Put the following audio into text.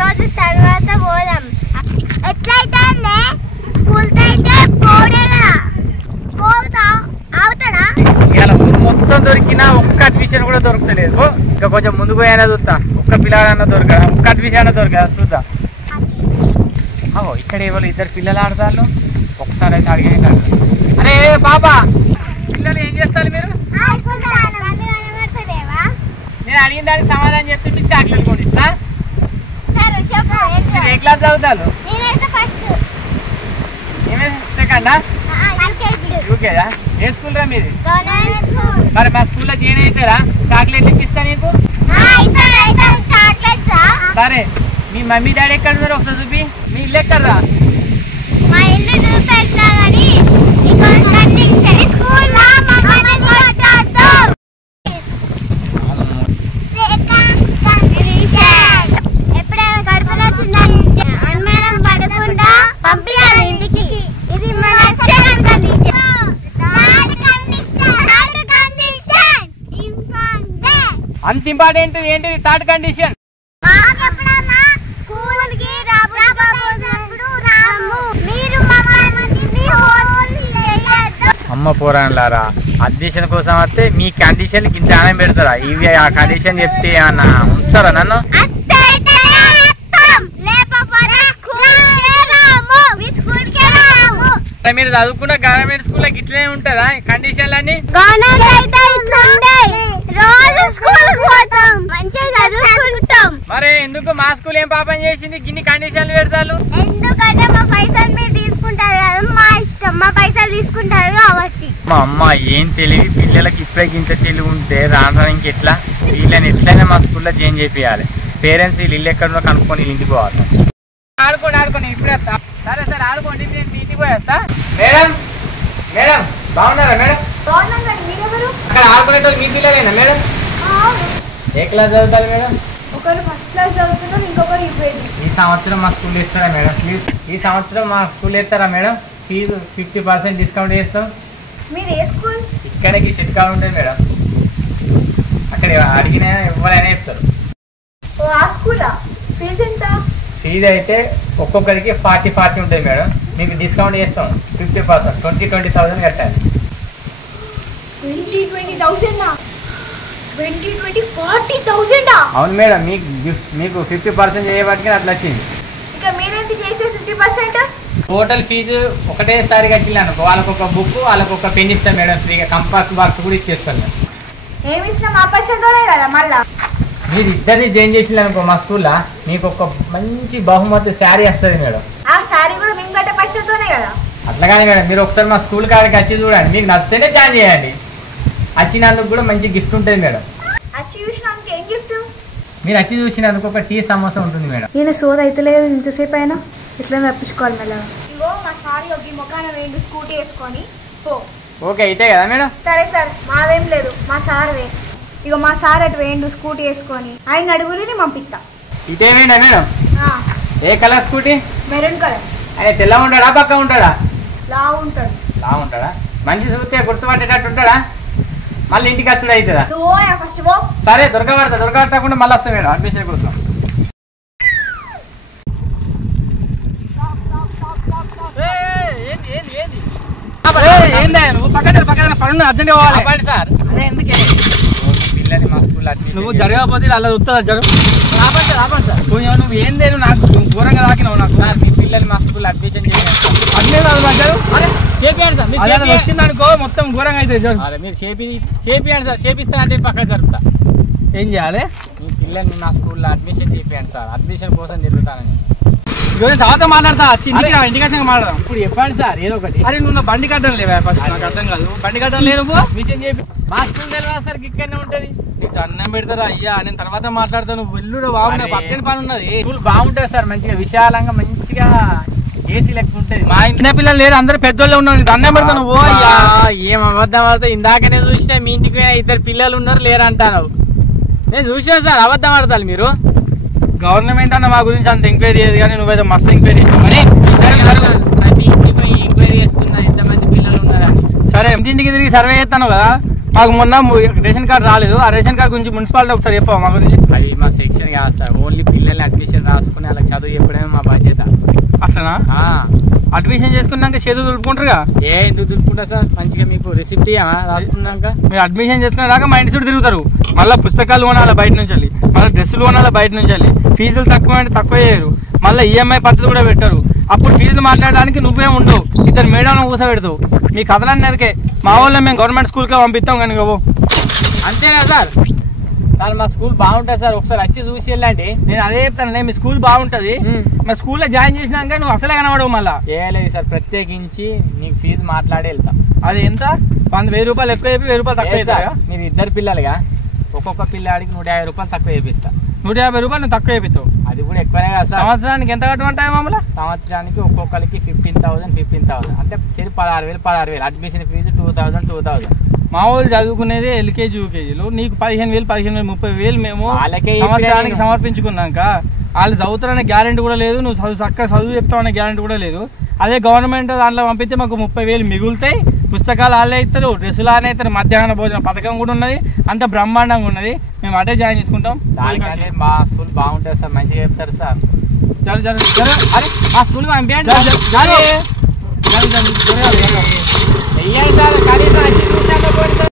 రోజు తర్వాత పోదాం. ఎట్లయితే స్కూల్ అయితే పోడేగా పోతా అవుతాడా? ఇలా మొత్తం దొరికినా ఒక్క అడ్మిషన్ కూడా దొరకలేదు. ఇంకా కొంచెం ముందుకు పోయినా చూస్తా, ఒక్క పిల్లలన్నా దొరకదా, ఒక్క అడ్మిషన్ అన్నా దొరకదా చూద్దాం. ఇక్కడ ఎవరు ఇద్దరు పిల్లలు ఆడతారు. ఒకసారి అయితే అడిగిన అరే బాబా పిల్లలు ఏం చేస్తారు మీరు? నేను అడిగిన దానికి సమాధానం చెప్తే మీకు చాక్లెట్ కొనిస్తా. ఏ క్లాస్ చదువుతారు? సెకండా యూకేదా? ఏ స్కూల్ రా మీది? మరి మా స్కూల్లో జాయిన్ అవుతారా? చాక్లెట్ ఇప్పిస్తా నీకు. సరే మీ మమ్మీ డాడీ ఎక్కడ ఉన్నారు ఒకసారి చూపి. మీ ఇల్లు ఎక్కడరా? అంత ఇంపార్టెంట్ ఏంటిది? Third condition. అమ్మ పోరాన్లారా, అడ్మిషన్ కోసం వస్తే మీ కండిషన్ ఇంత ఆనం పెడతారా? ఇవి ఆ కండిషన్ చెప్తే అన్న ఉంచుతారా నన్ను? మీరు చదువుకున్న గవర్నమెంట్ స్కూల్ ఇట్లనే ఉంటుందా కండిషన్లన్నీ? మరి ఎందుకు మా స్కూల్ ఏం పాపం చేసింది గిన్ని కండిషన్లు పెడతారు? ఎందుకంటే మా పైసలు మీరు తీసుకుంటారు కదా, మా ఇష్టం, మా పైసలు తీసుకుంటారు కాబట్టి. మా అమ్మ ఏం తెలివి పిల్లలకి ఇప్పుడే ఇంత తెలివి ఉంటే రాను ఇంకెట్లా? వీళ్ళని ఎట్లయినా మా స్కూల్లో జాయిన్ చేయాలి. పేరెంట్స్ వీళ్ళు ఇల్లు ఎక్కడో కనుక్కొని ఇంటికి పోవాలి. ఆడుకోండి ఇప్పుడే వస్తా. సరే ఆడుకోండి, నేను ఇంటికి పోయేస్తా. మేడం మేడం బాగున్నారా మేడం? అక్కడ ఆడుకునేటోళ్ళు మీ పిల్లలేనా మేడం? ఏ క్లాస్ చదువుతారు మేడం? ఒకరు ఫస్ట్ క్లాస్ చదువుతున్నారు, ఇంకొకరు యూకేజీ. ఈ సంవత్సరం మా స్కూల్ ఇస్తారా మేడం? ప్లీజ్ ఈ సంవత్సరం మా స్కూల్ ఇస్తారా మేడం? ఫీజు 50% డిస్కౌంట్ చేస్తాం. మీరు ఏ స్కూల్? ఇక్కడికి సెట్ కావాలి ఉంటుంది మేడం. అక్కడ అడిగినా ఎవరైనా చెప్తారు. ఓ ఆ స్కూలా? ఫీజు ఎంత? ఫీజు అయితే ఒక్కొక్కరికి 40 ఉంటుంది మేడం. మీకు డిస్కౌంట్ చేస్తాం 50%, 20,000 కట్టాలి. 20,000 అవును మేడం, మీకు 50% చేయబట్టి అట్లా వచ్చింది. ఇంకా మీరేంటి చేసే 50%? టోటల్ ఫీజు ఒకటేసారి కట్టిల్లాను. వాళ్ళకు ఒక బుక్, వాళ్ళకు ఒక పెన్ ఇస్తాం మేడం ఫ్రీగా. కంపాస్ బాక్స్ కూడా ఇచ్చేస్తాను మేడం. ఏమి ఇచ్చినా మా పైసలతోనే కదా. మళ్ళా మీరు ఇద్దరిని జాయిన్ చేసిల్లనుకో మా స్కూల్లో మీకు ఒక మంచి బహుమతి శారీ వస్తుంది మేడం. ఆ శారీ కూడా మేము కట్టే పైసలతోనే కదా. అట్లా కానీ మేడం, మీరు ఒకసారి మా స్కూల్ కాడికి వచ్చి చూడండి. మీకు నచ్చితేనే జాయిన్ చేయండి. వచ్చినందుకు కూడా మంచి గిఫ్ట్ ఉంటుంది మేడం. వచ్చి చూసినందుకు ఏం గిఫ్ట్? మీరు వచ్చి చూసినందుకు ఒక టీ సమోసా ఉంటుంది మేడం. నేను సోద అయితే లేదు ఇంతసేపు అయినా. ఇట్లా తప్పించుకోవాలి మెల్లగా. ఇగో మా సారీ ఒక మొక్కన వేయండి, స్కూటీ వేసుకొని పో. ఓకే అయితే కదా మేడం? సరే సార్, మాదేం లేదు, మా సార్వే. ఇక మా సార్ అటు వేయండు స్కూటీ వేసుకొని. ఆయన అడుగుని పంపిస్తా. ఇదేమేనా మేడం? ఏ కలర్ స్కూటీ? Maroon colour. ఆయన తెల్ల ఉంటాడా పక్క ఉంటాడా? లావు ఉంటాడు. లావు ఉంటాడా? మంచి చూస్తే గుర్తుపట్టేటట్టు ఉంటాడా? మళ్ళీ ఇంటికి వచ్చుడు అవుతుందా? ఫస్ట్ పో. సరే దొరకబడకుండా మళ్ళీ వస్తా మేడం అడ్మిషన్ కోసం. పిల్లలు మా స్కూల్ నువ్వు జరగకపోతే అలా వస్తుందా? నువ్వు ఏందే నాకు ఘోరంగా తాకినావు నాకు. సార్ మీ పిల్లలు మా స్కూల్ అడ్మిషన్ వచ్చింది అనుకో మొత్తం ఘోరంగా అయితే మీరు చేపియండి సార్. చేపిస్తానంటే పక్కన జరుపుతా. ఏం చేయాలి? మీ పిల్లల్ని మా స్కూల్లో అడ్మిషన్ చేపియండి సార్. అడ్మిషన్ కోసం తిరుగుతానని. తర్వాత మాట్లాడతా. ఇంటికి వచ్చాక మాట్లాడదాం. ఇప్పుడు చెప్పండి సార్ ఏదో ఒకటి. అరే నువ్వు బండి కట్టడం లేవా? నాకు అర్థం కాదు. బండి కట్టడం లేదు. అడ్మిషన్ చేపి మా స్కూల్ తెలియదు సార్, ఇక్కడనే ఉంటుంది. నీకు అన్నం పెడతారా అయ్యా? నేను తర్వాత మాట్లాడతాను. వెల్లుడు బాగుంటుంది, పచ్చని పని ఉన్నది. స్కూల్ బాగుంటుంది సార్, మంచిగా విశాలంగా మంచిగా ఏసీ లెక్క ఉంటుంది. మా ఇంటి పిల్లలు లేరు, అందరు పెద్దోళ్ళే ఉన్నారు. నీకు అన్నం పెడతాను. ఏం అబద్ధం ఆడతావు? ఇందాకనే చూసినా మీ ఇంటికి ఇద్దరు పిల్లలు ఉన్నారు లేరంటాను. నేను చూసినా సార్, అబద్ధం ఆడతారు మీరు. గవర్నమెంట్ అన్న మా గురించి అంత ఎంక్వైరీ చేయదు, కానీ నువ్వైతే మస్తు ఎంక్వైరీ చేస్తావు. ప్రతి ఇంటికి ఎంక్వైరీ చేస్తున్నా ఎంతమంది పిల్లలు ఉన్నారని. సరే ఇంటింటికి తిరిగి సర్వే చేస్తాను కదా, మాకు మొన్న రేషన్ కార్డు రాలేదు. ఆ రేషన్ కార్డు గురించి మున్సిపాలిటీ ఒకసారి చెప్పావు మా గురించి. అది మా సెక్షన్ కాదు సార్, ఓన్లీ పిల్లల్ని అడ్మిషన్ రాసుకుని అలా చదువు చెప్పడమే మా బాధ్యత. అట్లనా? అడ్మిషన్ చేసుకున్నాక చేతులు దులుపుకుంటారుగా. ఎందుకు దులుపుకుంటా సార్, మంచిగా మీకు రిసిప్ట్ రాసుకున్నాక. మీరు అడ్మిషన్ చేసుకున్నాక మా ఇంటి చుట్టూ తిరుగుతారు. మళ్ళీ పుస్తకాలు కొనాలి బయట నుంచి వెళ్ళి, మళ్ళీ డ్రెస్సులు కొనాలి బయట నుంచి వెళ్ళి, ఫీజులు తక్కువ అంటే తక్కువ చేయరు, మళ్ళీ ఈఎంఐ పద్ధతి కూడా పెట్టారు. అప్పుడు ఫీజులు మాట్లాడడానికి నువ్వే ఉండవు, ఇద్దరు మేడం కూర్చోబెడతావు. మీ కథలన్నరకే మా వాళ్ళని మేము గవర్నమెంట్ స్కూల్కే పంపిస్తాం కానీ గో. అంతేనా సార్? సార్ మా స్కూల్ బాగుంటుంది సార్, ఒకసారి వచ్చి చూసి వెళ్ళండి. నేను అదే చెప్తాను, మీ స్కూల్ బాగుంటుంది. మా స్కూల్లో జాయిన్ చేసినాక నువ్వు అసలే కనబడవు. మళ్ళీ లేదు సార్, ప్రత్యేకించి నీకు ఫీజు మాట్లాడి వెళ్తాం. అది ఎంత? 1000 రూపాయలు ఎక్కువ చెప్పి 1000 రూపాయలు తక్కువ అవుతాయా? మీరు ఇద్దరు పిల్లలుగా ఒక్కొక్క పిల్లాడికి 150 రూపాయలు తక్కువ చేపిస్తా. 150 రూపాయలు నువ్వు తక్కువ చేపిస్తావు? అది కూడా ఎక్కువనే కదా సార్. సంవత్సరానికి ఎంత కట్టమంటాయి మమ్మల్ని? సంవత్సరానికి ఒక్కొక్కరికి 15,000 అంటే సరి 16,000 అడ్మిషన్ ఫీజు 2,000. మా వాళ్ళు చదువుకునేది ఎల్కేజీ యూకేజీలు. నీకు 15,000 30,000 మేము సంవత్సరానికి సమర్పించుకున్నాక వాళ్ళు చదువుతారనే గ్యారెంటీ కూడా లేదు, నువ్వు చక్కగా చదువు చెప్తావనే గ్యారెంటీ కూడా లేదు. అదే గవర్నమెంట్ దాంట్లో పంపిస్తే మాకు 30,000 మిగులుతాయి, పుస్తకాలు వాళ్ళే ఇస్తారు, డ్రెస్సులు వాళ్ళే ఇస్తారు, మధ్యాహ్న భోజన పథకం కూడా ఉన్నది, అంత బ్రహ్మాండంగా ఉన్నది. మేము అటే జాయిన్ చేసుకుంటాం. దానికంటే మా స్కూల్ బాగుంటుంది సార్, మంచిగా చెప్తారు సార్. చలో అరే మా స్కూల్ పంపించండి.